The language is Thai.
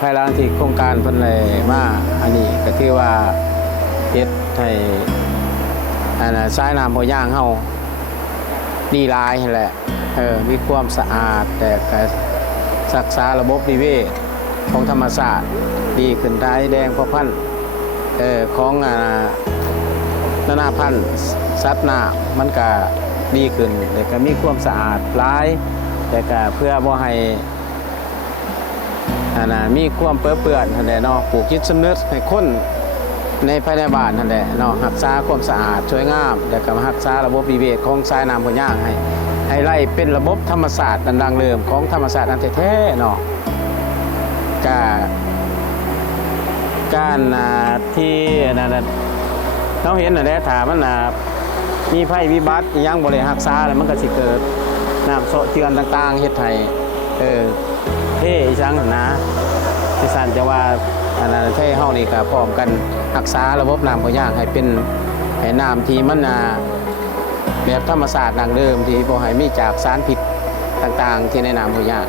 ภายหลังที่โครงการเพิ่นเลยมาอันนี้ก็ถือว่าเฮ็ดให้สายน้ำบ่ย่างเฮาดีหลายนั่นแหละมีความสะอาดแต่ก็รักษาระบบนิเวศของธรรมชาติดีขึ้นได้แดงเพราะพันธุ์ของนานาพันธุ์สัตว์น้ำมันก็ดีขึ้นแต่ก็มีความสะอาดหลายแต่ก็เพื่อบ่ให้มีความเปื้อนนั่นแหละเนาะปลูกจิตสำนึกให้คนในภายในบ้านนั่นแหละเนาะรักษาความสะอาดสวยงามแต่ก็รักษาระบบนิเวศของสายน้ำบ่ย่างให้ไล่เป็นระบบธรรมศาสตร์ดังเดิมของธรรมศาสตร์อันแท้ๆเนาะการที่เราเห็นนั่นแหละถามมันมีภัยวิบัติยังบ่ได้รักษาแล้วมันก็สิเกิดน้ำเสาะเจือนต่างๆเฮ็ดให้เท่อีสังนะที่สั่นจะว่าเท่เฮานี่ก็พร้อมกันรักษาระบบน้ำบ่ย่างให้เป็นให้น้ำที่มันแบบธรรมชาติดังเดิมที่บ่ให้มีจากสารพิษต่างๆที่ในน้ำบ่ย่าง